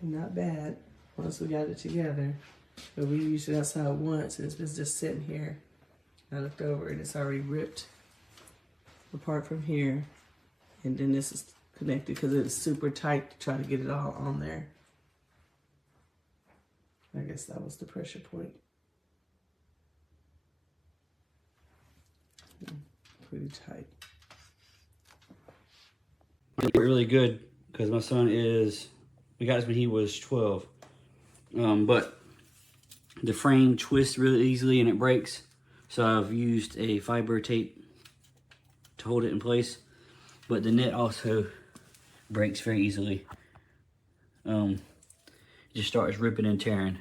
Not bad once we got it together. But we used it outside once and it's been just sitting here. I looked over and it's already ripped apart from here. And then this is connected because it's super tight to try to get it all on there. I guess that was the pressure point. Pretty tight. Really good because my son we got this when he was 12. But the frame twists really easily and it breaks. So I've used a fiber tape to hold it in place. But the net also breaks very easily. It just starts ripping and tearing.